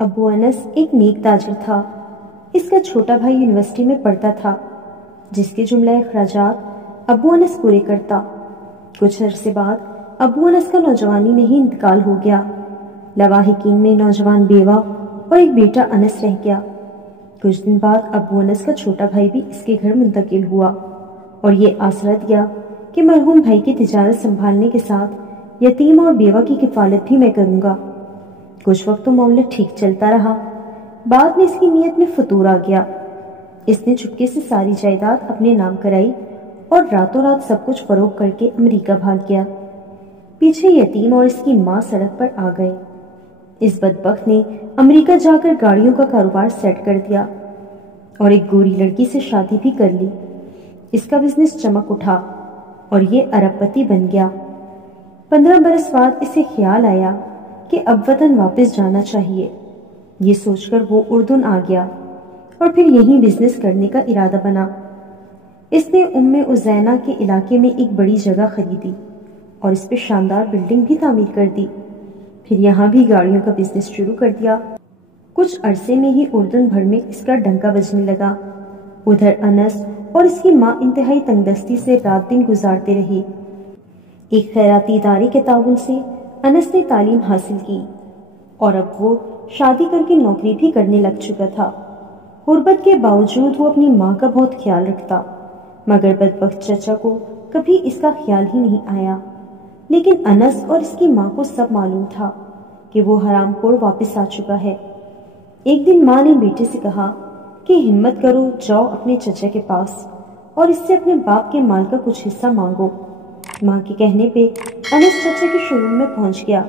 ابو انس ایک نیک تاجر تھا۔ اس کا چھوٹا بھائی یونیورسٹی میں پڑھتا تھا، جس کے جملہ اخراجات ابو انس پورے کرتا۔ کچھ عرصے بعد ابو انس کا نوجوانی میں ہی انتقال ہو گیا۔ لواحقین میں نوجوان بیوہ اور ایک بیٹا انس رہ گیا۔ کچھ دن بعد ابو انس کا چھوٹا بھائی بھی اس کے گھر منتقل ہوا اور یہ آسرا دیا کہ مرحوم بھائی کی تجارت سنبھالنے کے ساتھ یتیم اور بیوہ کی کفالت بھی میں کروں گا۔ کچھ وقت تو معاملہ ٹھیک چلتا رہا، بعد میں اس کی نیت میں فتور آ گیا۔ اس نے چپکے سے ساری جائیداد اپنے نام کرائی اور راتوں رات سب کچھ فروغ کر کے امریکہ بھاگ گیا۔ پیچھے یتیم اور اس کی ماں سڑک پر آ گئے۔ اس بدبخت نے امریکہ جا کر گاڑیوں کا کاروبار سیٹ کر دیا اور ایک گوری لڑکی سے شادی بھی کر لی۔ اس کا بزنس چمک اٹھا اور یہ ارب پتی بن گیا۔ 15 برس بعد اسے خیال آیا کہ اب وطن واپس جانا چاہیے۔ یہ سوچ کر وہ اردن آ گیا اور پھر یہیں بزنس کرنے کا ارادہ بنا۔ اس نے عزینہ کے علاقے میں ایک بڑی جگہ خریدی اور اس پہ شاندار بلڈنگ بھی تعمیر کر دی۔ پھر یہاں بھی گاڑیوں کا بزنس شروع کر دیا۔ کچھ عرصے میں ہی اردن بھر میں اس کا ڈنکا بجنے لگا۔ ادھر انس اور اس کی ماں انتہائی تنگ دستی سے رات دن گزارتے رہے۔ ایک خیراتی ادارے کے تعاون سے انس نے تعلیم حاصل کی اور اب وہ شادی کر کے نوکری بھی کرنے لگ چکا تھا۔ غربت کے باوجود وہ اپنی ماں کا بہت خیال رکھتا، مگر بدبخت چچا کو کبھی اس کا خیال ہی نہیں آیا۔ لیکن انس اور اس کی ماں کو سب معلوم تھا کہ وہ حرام خور واپس آ چکا ہے۔ ایک دن ماں نے بیٹے سے کہا کہ ہمت کرو، جاؤ اپنے چچا کے پاس اور اس سے اپنے باپ کے مال کا کچھ حصہ مانگو۔ ماں کے کہنے پہ انس چچا کے شو روم میں پہنچ گیا،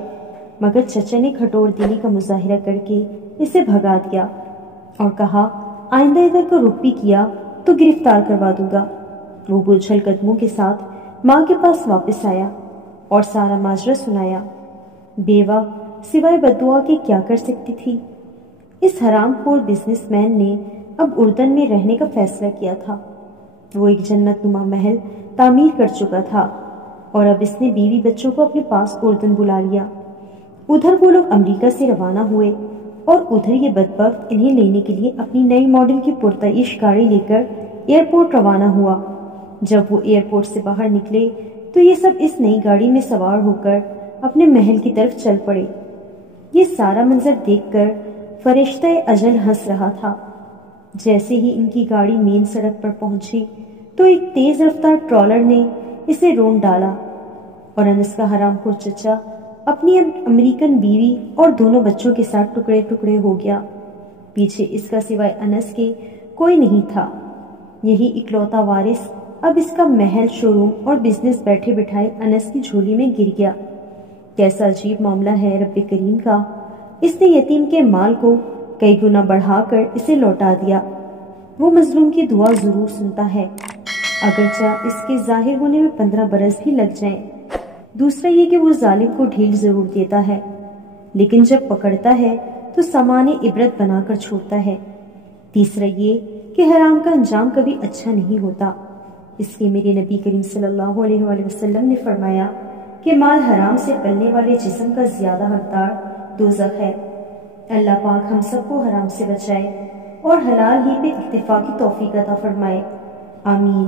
مگر چچا نے کھٹور دلی کا مظاہرہ کر کے اسے بھگا دیا اور کہا آئندہ ادھر کا رخ بھی کیا تو گرفتار کروا دوں گا۔ وہ بوجھل قدموں کے ساتھ ماں کے پاس واپس آیا اور سارا ماجرا سنایا۔ بیوہ سوائے بددعا کے کیا کر سکتی تھی؟ اس حرام خور بزنس مین نے اب اردن میں رہنے کا فیصلہ کیا تھا۔ وہ ایک جنت نما محل تعمیر کر چکا تھا اور اب اس نے بیوی بچوں کو اپنے پاس اردن بلا لیا۔ ادھر وہ لوگ امریکہ سے روانہ ہوئے اور ادھر یہ بدبخت انہیں لینے کے لیے اپنی نئی ماڈل کی پرتعیش گاڑی لے کر ایئرپورٹ روانہ ہوا۔ جب وہ ایئرپورٹ سے باہر نکلے تو یہ سب اس نئی گاڑی میں سوار ہو کر اپنے محل کی طرف چل پڑے۔ یہ سارا منظر دیکھ کر فرشتہ اجل ہنس رہا تھا۔ جیسے ہی ان کی گاڑی مین سڑک پر پہنچی تو ایک تیز رفتار ٹرالر نے اسے رون ڈالا اور انس کا حرام خور چچا اپنی امریکن بیوی اور دونوں بچوں کے ساتھ ٹکڑے ٹکڑے ہو گیا۔ پیچھے اس کا سوائے انس کے کوئی نہیں تھا۔ یہی اکلوتا وارث اب اس کا محل، شو روم اور بزنس بیٹھے بٹھائے انس کی جھولی میں گر گیا۔ کیسا عجیب معاملہ ہے رب کریم کا، اس نے یتیم کے مال کو کئی گنا بڑھا کر اسے لوٹا دیا۔ وہ مظلوم کی دعا ضرور سنتا ہے، اگرچہ اس کے ظاہر ہونے میں 15 برس بھی لگ جائیں۔ دوسرا یہ کہ وہ ظالم کو ڈھیل ضرور دیتا ہے، لیکن جب پکڑتا ہے تو سامان عبرت بنا کر چھوڑتا ہے۔ تیسرا یہ کہ حرام کا انجام کبھی اچھا نہیں ہوتا، اس لیے میرے نبی کریم صلی اللہ علیہ وآلہ وسلم نے فرمایا کہ مال حرام سے پلنے والے جسم کا زیادہ حقدار دوزخ ہے۔ اللہ پاک ہم سب کو حرام سے بچائے اور حلال ہی پہ اکتفا کی توفیق عطا فرمائے، آمین۔